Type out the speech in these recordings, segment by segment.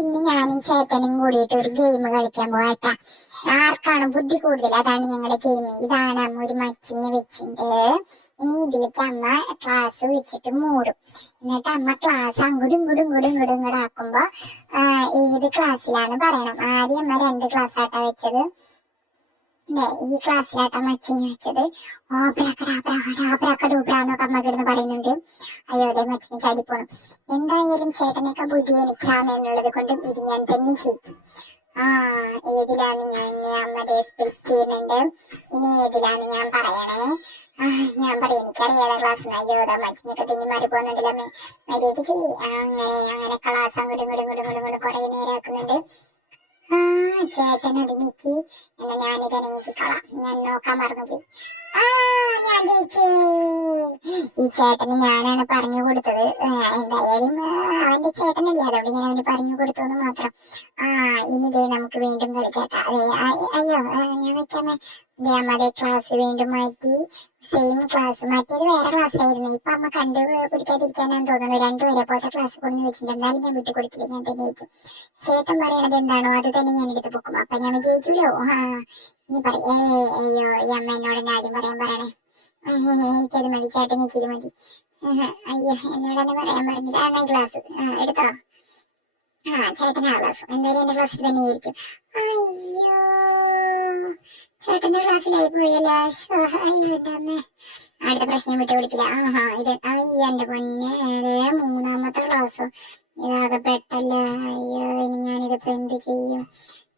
ഇന്ന് ഞാനും ചേട്ടനും കൂടിയിട്ട് ഒരു ഗെയിം കളിക്കാൻ പോവാട്ടാ. ആർക്കാണ് ബുദ്ധി കൂടുതൽ? അതാണ് ഞങ്ങളുടെ ഗെയിം ഇതാണ് അമ്മ ഒരു മച്ചിങ് വെച്ചിട്ടുണ്ട് ഇനി ഇതിലേക്ക് അമ്മ ക്ലാസ് വെച്ചിട്ട് മൂടും. എന്നിട്ട് അമ്മ ക്ലാസ് അങ്ങോട്ടും ഇങ്ങോട്ടും ഇങ്ങോട്ടും ഇങ്ങോട്ടും ഇങ്ങോട്ടും ആക്കുമ്പോ ഏത് ക്ലാസ്സിലാന്ന് പറയണം. ആദ്യം അമ്മ രണ്ട് ക്ലാസ് ആട്ടാ വെച്ചത്. ഈ ക്ലാസ്സിലാട്ടാ മച്ചിങ് വെച്ചത്. ഓബ്രാക്കടാബ്രാക്കടാബ്രാക്കടൂബ്രാന്നൊക്കെ അമ്മ കിടന്ന് പറയുന്നുണ്ട്. അയ്യോ അതെ ചാടി ചാടിപ്പോണം എന്തായാലും ചേട്ടനൊക്കെ ബുദ്ധി എനിക്കാണെന്നുള്ളത് കൊണ്ട് ഇത് ഞാൻ തന്നെ ചെയ്യും. ആ ഏതിലാണ് ഞാൻ അമ്മയെ സ്പ്ലിറ്റ് ചെയ്യുന്നുണ്ട് ഇനി ഏതിലാണ് ഞാൻ പറയണേ? ഞാൻ പറയും എനിക്കറിയാതെ ക്ലാസ് അയ്യോ അതാ മച്ചിനൊക്കെ തിങ്ങി മാറി പോകുന്നുണ്ടല്ലോ മര്യാദയ്ക്ക് ചെയ്യ്. അങ്ങനെ അങ്ങനെ ക്ലാസ് അങ്ങോട്ടും ഇങ്ങോട്ടും ഇങ്ങോട്ടും ഇങ്ങോട്ടും കുറെ നേരാക്കുന്നുണ്ട് ആ ഒതുങ്ങിക്ക് എന്നാ ഞാനിത് ഒതുങ്ങിക്കളാം ഞാൻ നോക്കാൻ മറന്നുപോയി ആ ഞാൻ ജയിച്ചേ. ഈ ചേട്ടന് ഞാനാണ് പറഞ്ഞു കൊടുത്തത്. എന്തായാലും അവന്റെ ചേട്ടനല്ലേ. അതുകൊണ്ട് ഞാൻ അവന് പറഞ്ഞു കൊടുത്തു എന്ന് മാത്രം. ആ ഇനി ദേ നമുക്ക് വീണ്ടും കളിക്കാട്ടെ അതെ അയ്യോ ഞാൻ വെക്കാമേ. ദേ ക്ലാസ് വീണ്ടും മാറ്റി. സെയിം ക്ലാസ് മാറ്റിയത് വേറെ ക്ലാസ് ആയിരുന്നു. ഇപ്പൊ അമ്മ കണ്ടു പിടിക്കാതിരിക്കാനാന്ന് തോന്നുന്നു. രണ്ടുപേരെ പോച്ച ക്ലാസ് കൊണ്ടു വെച്ചിട്ടുണ്ട്. എന്നാലും ഞാൻ വിട്ടു കൊടുത്തില്ല. ഞാൻ തന്നെ ജയിക്കും ചേട്ടൻ പറയണത് എന്താണോ അത് തന്നെ ഞാൻ എടുത്ത് പൊക്കും. അപ്പൊ ഞാൻ വിജയിക്കൂലോ ആ ഇനി പറയോ ഈ അമ്മ എന്നോട് ആദ്യം പറയാൻ പറയണേ? എനിക്കത് മതി ചേട്ടൻ എനിക്കിത് മതി. അയ്യോ എന്നോട് തന്നെ പറയാൻ പറഞ്ഞില്ല. എന്നാ ഗ്ലാസ് എടുത്തോ. ആ ചേട്ടനാ ഗ്ലാസ് എന്തായാലും എന്റെ ഗ്ലാസ്സിൽ തന്നെ ആയിരിക്കും. അയ്യോ ചേട്ടന്റെ ഗ്ലാസ്സിലായി പോയല്ലോ അയ്യോ എന്റെ അമ്മ. അടുത്ത പ്രശ്നം വിട്ടു പിടിക്കില്ല. ആഹാ ഇത് അയ്യോ എന്റെ പൊന്നെ. അതേ മൂന്നാമത്തെ ഗ്ലാസ് ഇതാകെ പെട്ടല്ലോ? അയ്യോ ഇനി ഞാനിതിപ്പോ എന്ത് ചെയ്യും?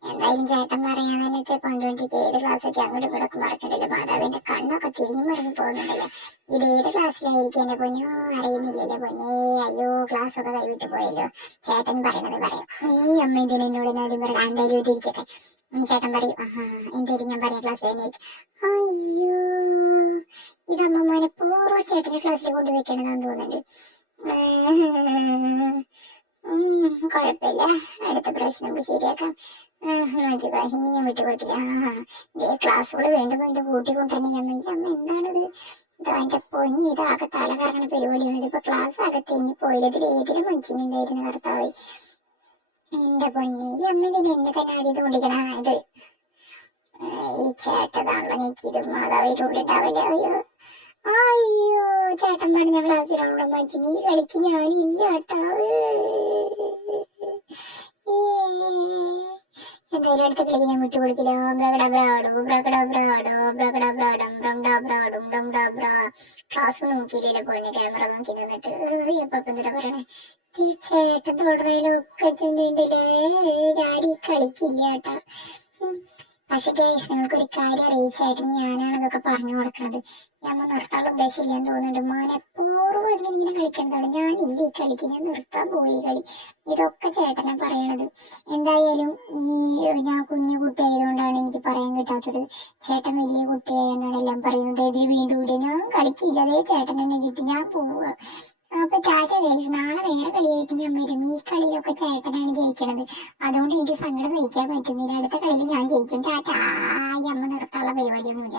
എന്തായാലും ചേട്ടൻ പറയാനൊക്കെ കൊണ്ടുകൊണ്ടിരിക്കുക ഏത് ക്ലാസ്സൊക്കെ അങ്ങോട്ട് ഇങ്ങോട്ടും മറക്കണ്ടല്ലോ മാതാവിന്റെ കണ്ണൊക്കെ തിരിഞ്ഞു മറിഞ്ഞു പോകുന്നുണ്ടല്ലോ ഇത് ഏത് ക്ലാസ്സിലായിരിക്കും എന്റെ പൊന്നോ അറിയുന്നില്ലല്ലോ പൊന്നേ അയ്യോ ക്ലാസ് ഒക്കെ കൈവിട്ട് പോയല്ലോ ചേട്ടൻ പറയണത് പറയാം നീ അമ്മ ഇതിന് എന്നോട് എന്നെ ആദ്യം പറയണം എന്തായാലും ഇതിരിക്കട്ടെ ചേട്ടൻ പറയും ആഹാ എന്തായാലും ഞാൻ പറഞ്ഞ ക്ലാസ് തന്നെയായിരിക്കും അയ്യോ ഇതമ്മ പൂർവ ചേട്ടന്റെ ക്ലാസ്സിൽ കൊണ്ടുവയ്ക്കണമെന്ന് തോന്നുന്നുണ്ട് കുഴപ്പമില്ല അടുത്ത പ്രാവശ്യം നമുക്ക് ശരിയാക്കാം നോക്കിക്കോ ഇനി ഞാൻ വിട്ടുകൊടുത്തില്ല ആ ക്ലാസ്സുകൾ വീണ്ടും വീണ്ടും കൂട്ടിക്കൊണ്ടിരുന്ന അമ്മ ഈ അമ്മ എന്താണിത്? എന്റെ പൊന്നി ഇതാകെ തല കറങ്ങണ പരിപാടിയാണ് ഇതിപ്പോ ക്ലാസ് ആകെ തെന്നിപ്പോയില്ല ഇതിൽ ഏതിലും മനുഷ്യനുണ്ടായിരുന്നു ഭർത്താവ്. എന്റെ പൊന്നി ഈ അമ്മ ഇതിന് എന്നെ തന്നെ ആദ്യം കൊണ്ടിരിക്കണ ഇത്. ഈ ചേട്ടതാണല്ലോ ഞെക്കിയത് മാതാവിലുള്ളിട്ടാവില്ല അയ്യോ. അയ്യോ ചേട്ടന്മാർ ഞങ്ങൾ ക്ലാസ്സിലുള്ള മച്ചിന് കളിക്ക് ഞാനില്ല കേട്ടോ. ബ്രകട ബ്രാഡോ വിട്ടുകൊടുക്കില്ല ബ്രാഡം ബ്രംഡ ബ്രാഡും ബ്രംഡ ബ്രാ ക്ലാസ് നോക്കിയില്ലല്ലോ പോയിന് ക്യാമറ നോക്കി നിന്നിട്ട്. എപ്പോ എന്തിനാ പറയണേ? ഈ ചേട്ടൻ തുടരയിലൊക്കെ ചെന്നിട്ടില്ലേ ഞാൻ ഈ കളിക്കില്ല കേട്ടാ. പക്ഷെ കേസ് നിങ്ങൾക്ക് ഒരു കാര്യം അറിയിച്ചായിട്ട് ഞാനാണ് ഇതൊക്കെ പറഞ്ഞു കൊടുക്കണത്. ഞാൻ നിർത്താനുള്ള ഉദ്ദേശമില്ലെന്ന് തോന്നുന്നുണ്ട്. മനഃപൂർവം ഇങ്ങനെ ഇങ്ങനെ കളിക്കണതാണ് ഞാനില്ല ഈ കളിക്ക്? ഞാൻ നിർത്താൻ പോയി കളി. ഇതൊക്കെ ചേട്ടനെ പറയണത്. കിട്ടാത്തത് ചേട്ടൻ വലിയ കുട്ടിയായി എന്നാണ് പറയുന്നത് ഇതിൽ വീണ്ടും കൂടി ഞാൻ കളിക്കില്ല. അതേ ചേട്ടൻ എന്നെ കിട്ടി ഞാൻ പോവുക അപ്പൊ ടാറ്റ ജയിച്ചു നാളെ വേറെ കളിയായിട്ട് ഞാൻ വരും. ഈ കളിയിലൊക്കെ ചേട്ടനാണ് ജയിക്കണത്. അതുകൊണ്ട് എനിക്ക് സങ്കടം സഹിക്കാൻ പറ്റുന്നില്ല. അടുത്ത കളിയിൽ ഞാൻ ജയിക്കും. ചാച്ച ആയി അമ്മ നിർത്താനുള്ള പരിപാടിയൊന്നുമില്ല.